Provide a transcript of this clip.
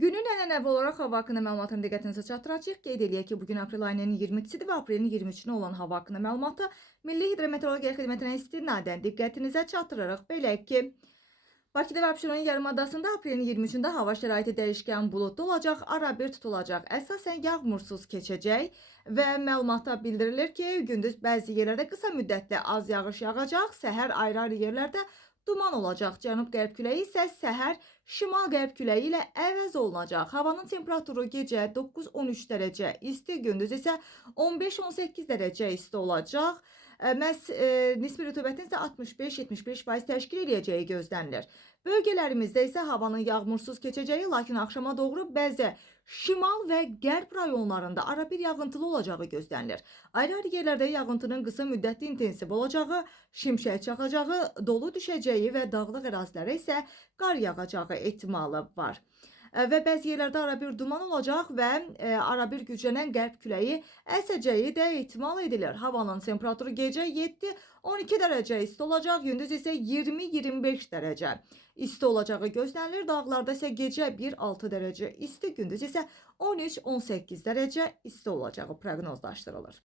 Günün ənənəvi olaraq hava haqqında məlumatın diqqətinizə çatdıracağıq. Qeyd eləyək ki, bugün aprel ayının 22-sidir və aprelin 23-nə olan hava haqqında məlumatı Milli Hidrometeorologiya Xidmətinə istinadən diqqətinizə çatdırırıq. Belə ki, Bakıda və Abşeron yarımadasında aprelin 23-də hava şəraiti dəyişkən buludlu olacaq, arabir tutulacaq. Əsasən yağmursuz keçəcək və məlumatda bildirilir ki, gündüz bəzi yerlərdə qısa müddətli az yağış yağacaq, səhər ayrı-ayrı yerlərdə duman olacaq. Cənub-qərb küləyi isə səhər şimal-qərb küləyi ilə əvəz olunacaq. Havanın temperaturu gecə 9-13 dərəcə isti, gündüz isə 15-18 dərəcə isti olacaq. Məhz nisbi rütubətin isə 65-75% təşkil edəcəyi gözlənilir. Bölgələrimizdə isə havanın yağmursuz keçəcəyi, lakin axşama doğru bəzi şimal və qərb rayonlarında arabir yağıntılı olacağı gözlənilir. Ayrı-ayrı yerlərdə yağıntının qısa müddətli intensiv olacağı, şimşək çaxacağı, dolu düşəcəyi və dağlıq ərazilərə isə qar yağacağı ehtimalı var. Və bəzi yerlərdə arabir duman olacaq və arabir güclənən qərb küləyi əsəcəyi də ehtimal edilir. Havanın temperaturu gecə 7-12 dərəcə isti olacaq, gündüz isə 20-25 dərəcə isti olacağı gözlənilir. Dağlarda isə gecə 1-6 dərəcə isti, gündüz isə 13-18 dərəcə isti olacağı proqnozlaşdırılır.